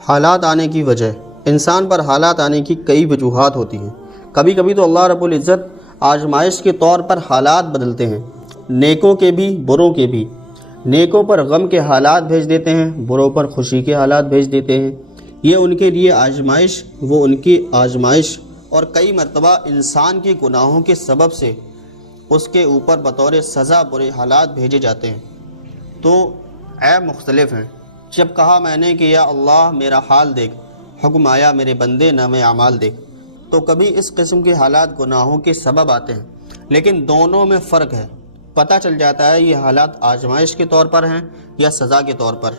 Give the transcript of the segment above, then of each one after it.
حالات آنے کی وجہ، انسان پر حالات آنے کی کئی وجوہات ہوتی ہیں۔ کبھی کبھی تو اللہ رب العزت آزمائش کے طور پر حالات بدلتے ہیں، نیکوں کے بھی بروں کے بھی۔ نیکوں پر غم کے حالات بھیج دیتے ہیں، بروں پر خوشی کے حالات بھیج دیتے ہیں۔ یہ ان کے لیے آزمائش، وہ ان کی آزمائش، اور کئی مرتبہ انسان کے گناہوں کے سبب سے اس کے اوپر بطور سزا برے حالات بھیجے جاتے ہیں۔ تو عیب مختلف ہیں۔ جب کہا میں نے کہ یا اللہ میرا حال دیکھ، حکم آیا میرے بندے نام اعمال دیکھ، تو کبھی اس قسم کے حالات گناہوں کے سبب آتے ہیں، لیکن دونوں میں فرق ہے۔ پتہ چل جاتا ہے یہ حالات آزمائش کے طور پر ہیں یا سزا کے طور پر۔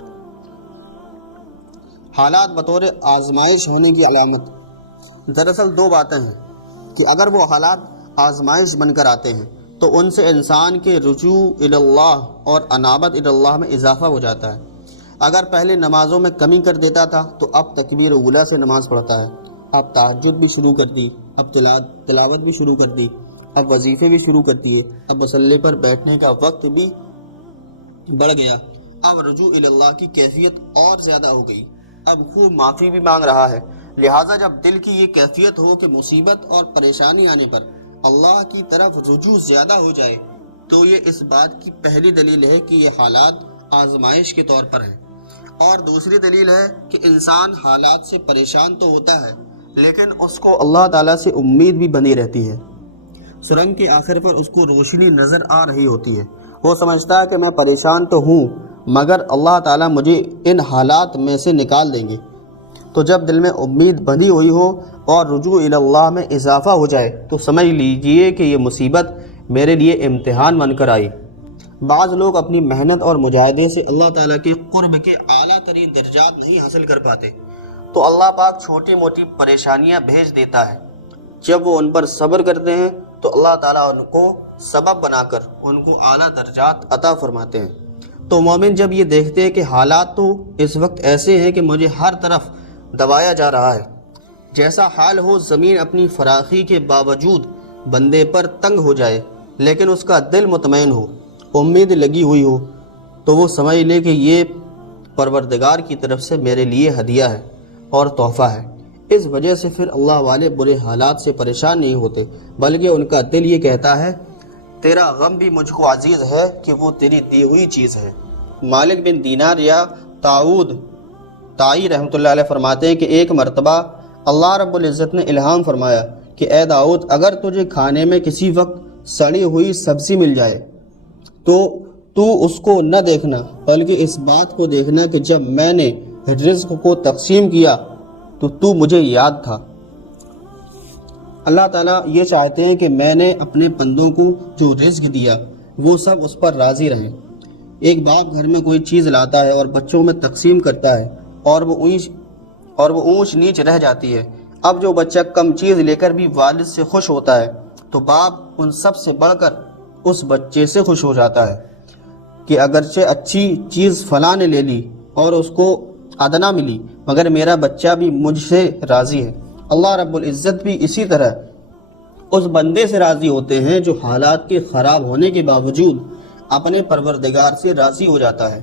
حالات بطور آزمائش ہونے کی علامت، دراصل دو باتیں ہیں کہ اگر وہ حالات آزمائش بن کر آتے ہیں تو ان سے انسان کے رجوع الی اللہ اور انابت الی اللہ میں اضافہ ہو جاتا ہے۔ اگر پہلے نمازوں میں کمی کر دیتا تھا تو اب تکبیر اولیٰ سے نماز پڑھتا ہے، اب تہجد بھی شروع کر دی، اب تلاوت بھی شروع کر دی، اب وظیفے بھی شروع کر دیے، اب مصلی پر بیٹھنے کا وقت بھی بڑھ گیا، اب رجوع الی اللہ کی کیفیت اور زیادہ ہو گئی، اب خوب معافی بھی مانگ رہا ہے۔ لہٰذا جب دل کی یہ کیفیت ہو کہ مصیبت اور پریشانی آنے پر اللہ کی طرف رجوع زیادہ ہو جائے تو یہ اس بات کی پہلی دلیل ہے کہ یہ حالات آزمائش کے طور پر ہیں۔ اور دوسری دلیل ہے کہ انسان حالات سے پریشان تو ہوتا ہے لیکن اس کو اللہ تعالیٰ سے امید بھی بنی رہتی ہے۔ سرنگ کے آخر پر اس کو روشنی نظر آ رہی ہوتی ہے، وہ سمجھتا ہے کہ میں پریشان تو ہوں مگر اللہ تعالیٰ مجھے ان حالات میں سے نکال دیں گے۔ تو جب دل میں امید بندھی ہوئی ہو اور رجوع الی اللہ میں اضافہ ہو جائے تو سمجھ لیجئے کہ یہ مصیبت میرے لیے امتحان بن کر آئی۔ بعض لوگ اپنی محنت اور مجاہدے سے اللہ تعالیٰ کے قرب کے اعلیٰ ترین درجات نہیں حاصل کر پاتے، تو اللہ پاک چھوٹی موٹی پریشانیاں بھیج دیتا ہے۔ جب وہ ان پر صبر کرتے ہیں تو اللہ تعالیٰ ان کو سبب بنا کر ان کو اعلیٰ درجات عطا فرماتے ہیں۔ تو مومن جب یہ دیکھتے ہیں کہ حالات تو اس وقت ایسے ہیں کہ مجھے ہر طرف دبایا جا رہا ہے، جیسا حال ہو زمین اپنی فراخی کے باوجود بندے پر تنگ ہو جائے لیکن اس کا دل مطمئن ہو، امید لگی ہوئی ہو، تو وہ سمجھ لے کہ یہ پروردگار کی طرف سے میرے لیے ہدیہ ہے اور تحفہ ہے۔ اس وجہ سے پھر اللہ والے برے حالات سے پریشان نہیں ہوتے بلکہ ان کا دل یہ کہتا ہے تیرا غم بھی مجھ کو عزیز ہے کہ وہ تیری دی ہوئی چیز ہے۔ مالک بن دینار یا تائی رحمۃ اللہ علیہ فرماتے ہیں کہ ایک مرتبہ اللہ رب العزت نے الہام فرمایا کہ اے داؤد اگر تجھے کھانے میں کسی وقت سڑی ہوئی سبزی مل جائے تو اس کو نہ دیکھنا بلکہ اس بات کو دیکھنا کہ جب میں نے رزق کو تقسیم کیا تو مجھے یاد تھا۔ اللہ تعالیٰ یہ چاہتے ہیں کہ میں نے اپنے بندوں کو جو رزق دیا وہ سب اس پر راضی رہیں۔ ایک باپ گھر میں کوئی چیز لاتا ہے اور بچوں میں تقسیم کرتا ہے اور وہ اونچ نیچ رہ جاتی ہے۔ اب جو بچہ کم چیز لے کر بھی والد سے خوش ہوتا ہے تو باپ ان سب سے بڑھ کر اس بچے سے خوش ہو جاتا ہے کہ اگرچہ اچھی چیز فلاں نے لے لی اور اس کو ادنا ملی مگر میرا بچہ بھی مجھ سے راضی ہے۔ اللہ رب العزت بھی اسی طرح اس بندے سے راضی ہوتے ہیں جو حالات کے خراب ہونے کے باوجود اپنے پروردگار سے راضی ہو جاتا ہے۔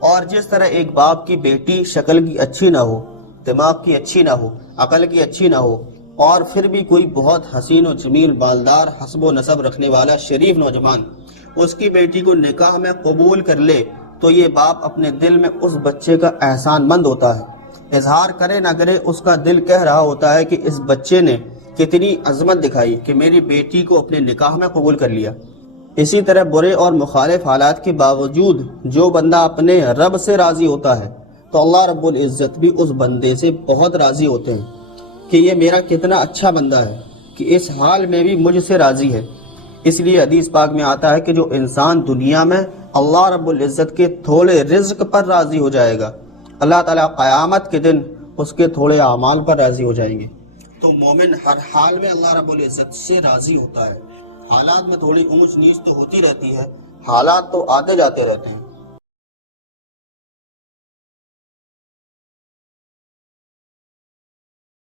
اور جس طرح ایک باپ کی بیٹی شکل کی اچھی نہ ہو، دماغ کی اچھی نہ ہو، عقل کی اچھی نہ ہو اور پھر بھی کوئی بہت حسین و جمیل بالدار حسب و نسب رکھنے والا شریف نوجوان اس کی بیٹی کو نکاح میں قبول کر لے تو یہ باپ اپنے دل میں اس بچے کا احسان مند ہوتا ہے۔ اظہار کرے نہ کرے اس کا دل کہہ رہا ہوتا ہے کہ اس بچے نے کتنی عظمت دکھائی کہ میری بیٹی کو اپنے نکاح میں قبول کر لیا۔ اسی طرح برے اور مخالف حالات کے باوجود جو بندہ اپنے رب سے راضی ہوتا ہے تو اللہ رب العزت بھی اس بندے سے بہت راضی ہوتے ہیں کہ یہ میرا کتنا اچھا بندہ ہے کہ اس حال میں بھی مجھ سے راضی ہے۔ اس لیے حدیث پاک میں آتا ہے کہ جو انسان دنیا میں اللہ رب العزت کے تھوڑے رزق پر راضی ہو جائے گا، اللہ تعالیٰ قیامت کے دن اس کے تھوڑے اعمال پر راضی ہو جائیں گے۔ تو مومن ہر حال میں اللہ رب العزت سے راضی ہوتا ہے۔ حالات میں تھوڑی اونچ نیچ تو ہوتی رہتی ہے، حالات تو آتے جاتے رہتے ہیں،